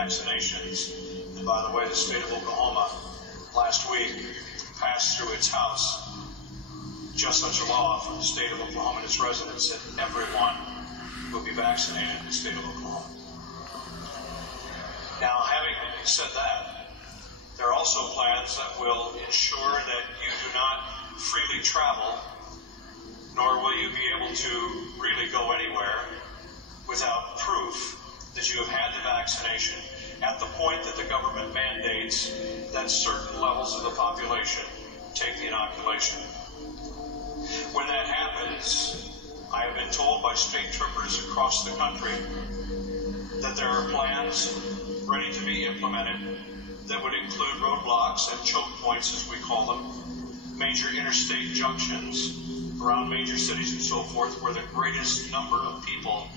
vaccinations. And by the way, the state of Oklahoma last week passed through its House just such a law for the state of Oklahoma and its residents that everyone will be vaccinated in the state of Oklahoma. Now, having said that, there are also plans that will ensure that you do not freely travel, nor will you be able to really go anywhere without proof that you have had the vaccination at the point that the government mandates that certain levels of the population take the inoculation. When that happens, I have been told by state troopers across the country that there are plans ready to be implemented that would include roadblocks and choke points, as we call them, major interstate junctions around major cities and so forth, where the greatest number of people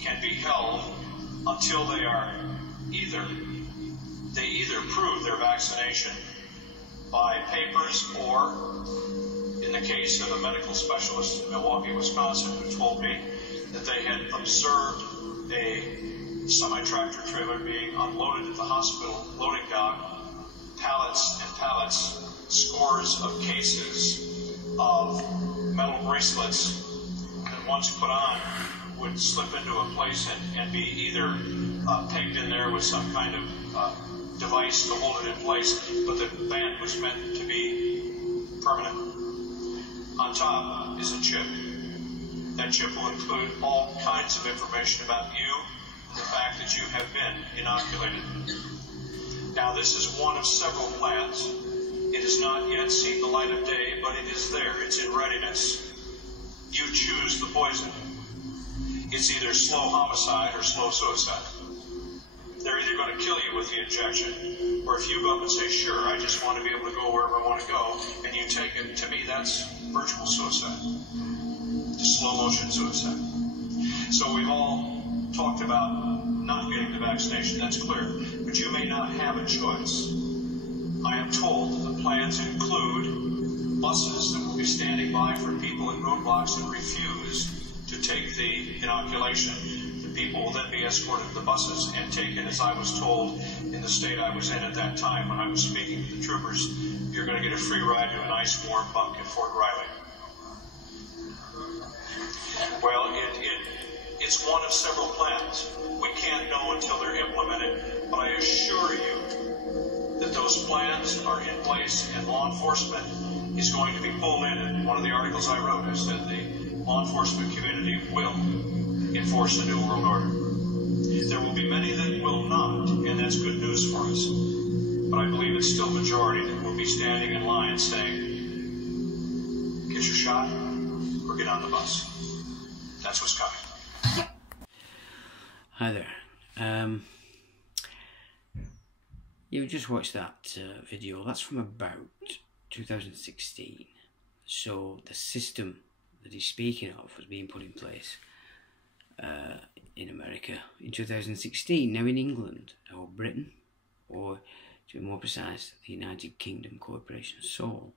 can be held until they are either prove their vaccination by papers, or in the case of a medical specialist in Milwaukee, Wisconsin, who told me that they had observed a semi-tractor trailer being unloaded at the hospital, loading down pallets and pallets, scores of cases of metal bracelets that once put on would slip into a place and be either pegged in there with some kind of device to hold it in place, but the band was meant to be permanent. On top is a chip. That chip will include all kinds of information about you and the fact that you have been inoculated. Now, this is one of several plans. It has not yet seen the light of day, but it is there. It's in readiness. You choose the poison. It's either slow homicide or slow suicide. They're either going to kill you with the injection, or if you go up and say, sure, I just want to be able to go wherever I want to go, and you take it, to me, that's virtual suicide. Just slow motion suicide. So we've all talked about not getting the vaccination, that's clear, but you may not have a choice. I am told that the plans include buses that will be standing by for people at roadblocks that refuse to take the inoculation. The people will then be escorted to the buses and taken, as I was told in the state I was in at that time when I was speaking to the troopers, you're going to get a free ride to a nice warm bunk at Fort Riley. Well, it's one of several plans. We can't know until they're implemented, but I assure you that those plans are in place, and law enforcement is going to be pulled in. And one of the articles I wrote is that the law enforcement community will enforce the New World Order. There will be many that will not, and that's good news for us. But I believe it's still majority that will be standing in line saying, get your shot or get on the bus. That's what's coming. Hi there. You just watched that video. That's from about 2016. So the system that he's speaking of was being put in place in America in 2016. Now in England, or Britain, or to be more precise, the United Kingdom Corporation of Seoul,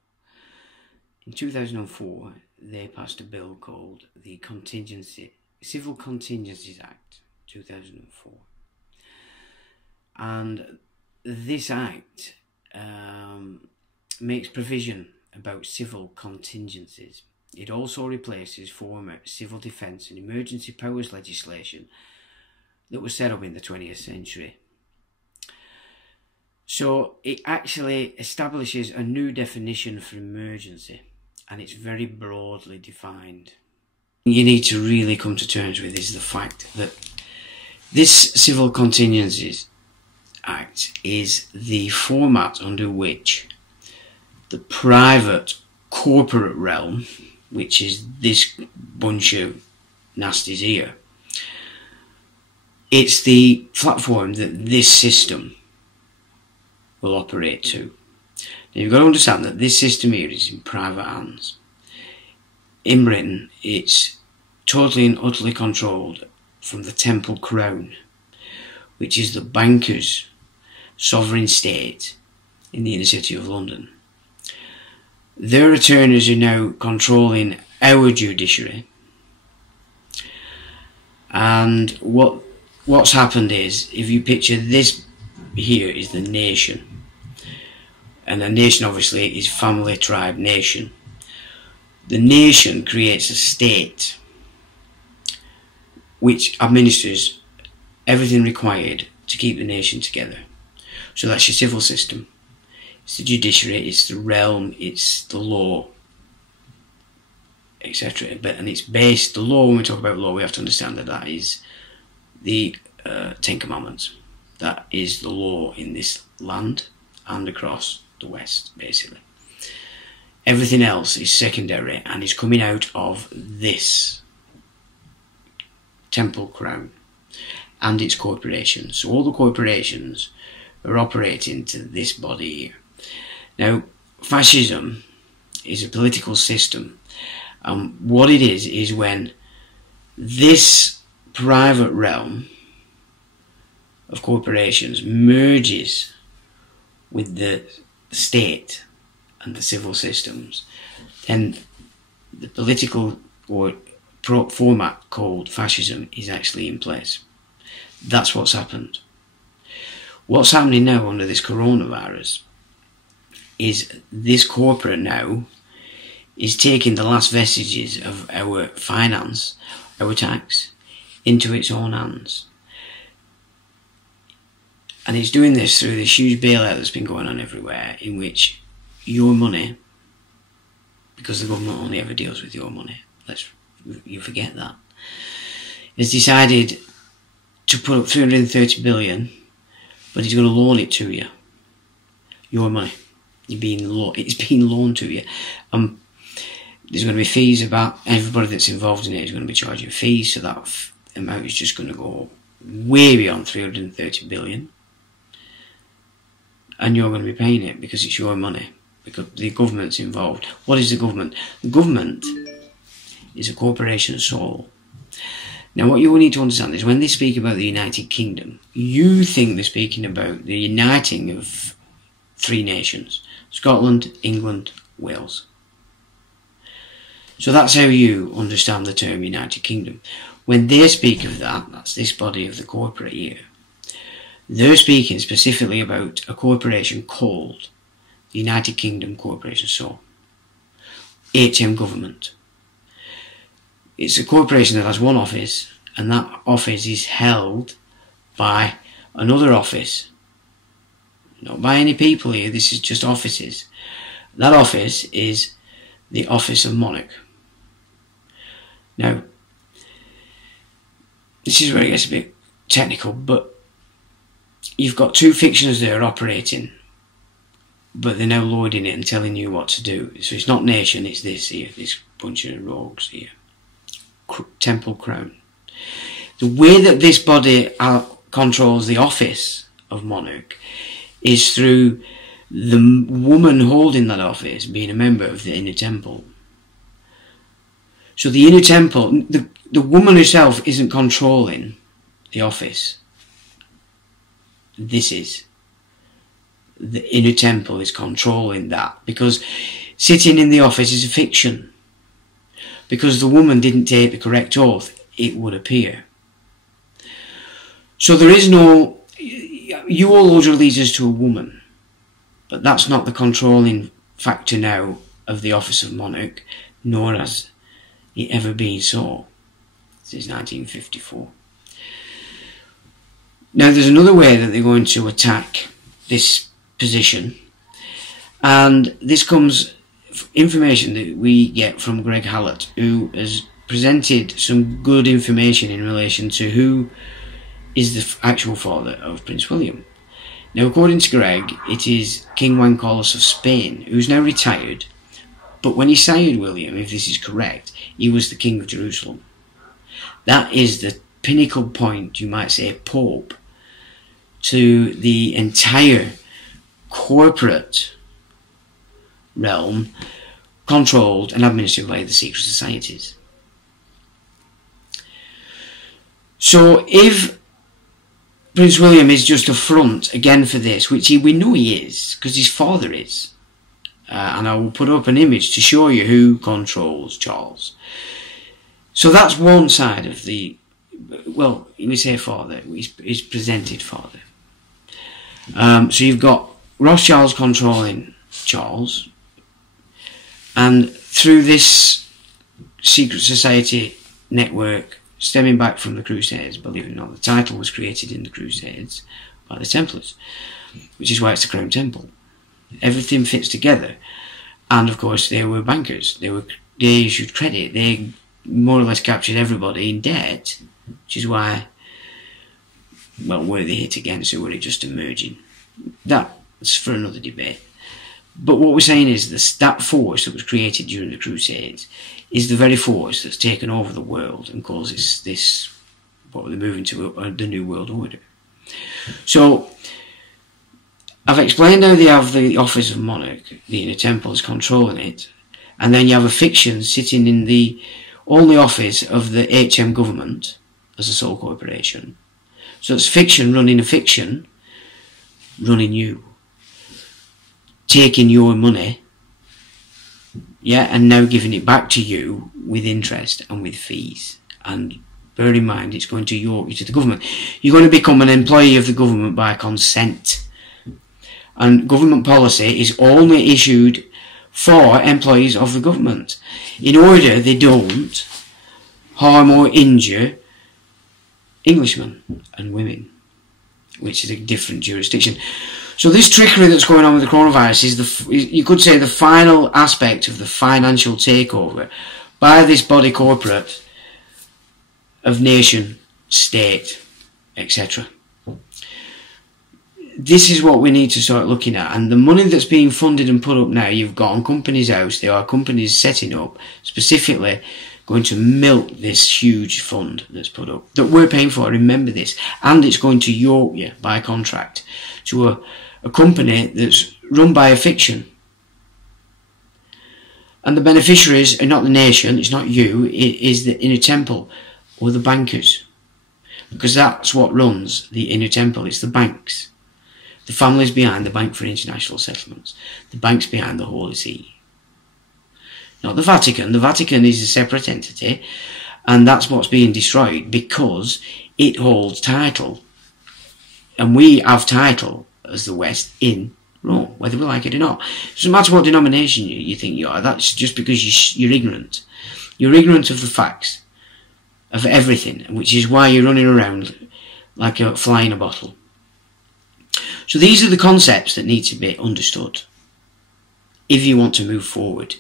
in 2004 they passed a bill called the Civil Contingencies Act 2004, and this act makes provision about civil contingencies. It also replaces former civil defence and emergency powers legislation that was set up in the 20th century. So it actually establishes a new definition for emergency, and it's very broadly defined. You need to really come to terms with is the fact that this Civil Contingencies Act is the format under which the private corporate realm, which is this bunch of nasties here, it's the platform that this system will operate to. Now you've got to understand that this system here is in private hands. In Britain, it's totally and utterly controlled from the Temple Crown, which is the bankers' sovereign state in the inner city of London. Their attorneys are now controlling our judiciary, and what's happened is, if you picture this here is the nation. And the nation obviously is family, tribe, nation. The nation creates a state which administers everything required to keep the nation together. So that's your civil system. It's the judiciary, it's the realm, it's the law, etc. And it's based, the law, when we talk about law, we have to understand that that is the Ten Commandments. That is the law in this land and across the West, basically. Everything else is secondary and is coming out of this temple crown and its corporations. So all the corporations are operating to this body here. Now, fascism is a political system. What it is when this private realm of corporations merges with the state and the civil systems, then the political or format called fascism is actually in place. That's what's happened. What's happening now under this coronavirus is this corporate now is taking the last vestiges of our finance, our tax, into its own hands. And it's doing this through this huge bailout that's been going on everywhere, in which your money, because the government only ever deals with your money, you forget that, has decided to put up 330 billion, but he's going to loan it to you. Your money. It's being loaned to you. There's going to be fees about everybody that's involved in it is going to be charging fees, so that amount is just going to go way beyond 330 billion. And you're going to be paying it because it's your money, because the government's involved. What is the government? The government is a corporation soul. Now what you will need to understand is when they speak about the United Kingdom, you think they're speaking about the uniting of three nations: Scotland, England, Wales. So that's how you understand the term United Kingdom. When they speak of that, that's this body of the corporate here, they're speaking specifically about a corporation called the United Kingdom Corporation Soul, HM Government. It's a corporation that has one office, and that office is held by another office. Not by any people here, this is just offices. That office is the Office of Monarch. Now, this is where it gets a bit technical, but you've got two fictions there operating, but they're now loading it and telling you what to do. So it's not nation, it's this here, this bunch of rogues here. Temple Crown. The way that this body controls the office of monarch is through the woman holding that office being a member of the inner temple. So the inner temple, the woman herself isn't controlling the office. This is. The inner temple is controlling that, because sitting in the office is a fiction. Because the woman didn't take the correct oath, it would appear. So there is no, you all hold your allegiance to a woman, but that's not the controlling factor now of the office of monarch, nor has it ever been so since 1954. Now there's another way that they're going to attack this position, and this comes information that we get from Greg Hallett, who has presented some good information in relation to who is the actual father of Prince William. Now, according to Greg, it is King Juan Carlos of Spain, who's now retired, but when he sired William, if this is correct, he was the King of Jerusalem. That is the pinnacle point, you might say, Pope, to the entire corporate realm controlled and administered by the secret societies. So if Prince William is just a front again for this, which we know he is, because his father is, and I will put up an image to show you who controls Charles. So that's one side of the, well, we say father, his presented father. So you've got Rothschilds controlling Charles, and through this secret society network stemming back from the Crusades, believe it or not, the title was created in the Crusades by the Templars, which is why it's the Crown Temple. Everything fits together, and of course they were bankers. They issued credit. They more or less captured everybody in debt, which is why, well, were they hit against or were they just emerging? That's for another debate. But what we're saying is that force that was created during the Crusades is the very force that's taken over the world and causes this, what we're moving to, the New World Order. So, I've explained how they have the office of monarch, the inner temple is controlling it, and then you have a fiction sitting in the only office of the HM government as a sole corporation. So it's fiction running a fiction, running you, taking your money, yeah, and now giving it back to you with interest and with fees. And bear in mind, it's going to the government. You're going to become an employee of the government by consent. And government policy is only issued for employees of the government, in order they don't harm or injure Englishmen and women, which is a different jurisdiction. So this trickery that's going on with the coronavirus is you could say, the final aspect of the financial takeover by this body corporate of nation, state, etc. This is what we need to start looking at, and the money that's being funded and put up now, you've got on Companies House, there are companies setting up specifically going to milk this huge fund that's put up, that we're paying for, remember this, and it's going to yoke you by contract to a company that's run by a fiction. And the beneficiaries are not the nation, it's not you, it is the inner temple or the bankers. Because that's what runs the inner temple, it's the banks. The families behind the Bank for International Settlements. The banks behind the Holy See. Not the Vatican. The Vatican is a separate entity, and that's what's being destroyed because it holds title. And we have title as the West in Rome, whether we like it or not. It doesn't matter what denomination you think you are, that's just because you're ignorant. You're ignorant of the facts, of everything, which is why you're running around like a fly in a bottle. So these are the concepts that need to be understood if you want to move forward.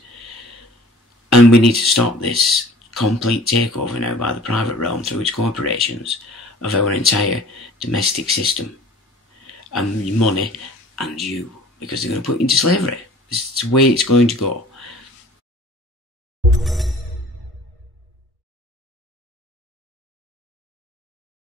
And we need to stop this complete takeover now by the private realm through its corporations of our entire domestic system and money and you, because they're going to put you into slavery. This is the way it's going to go.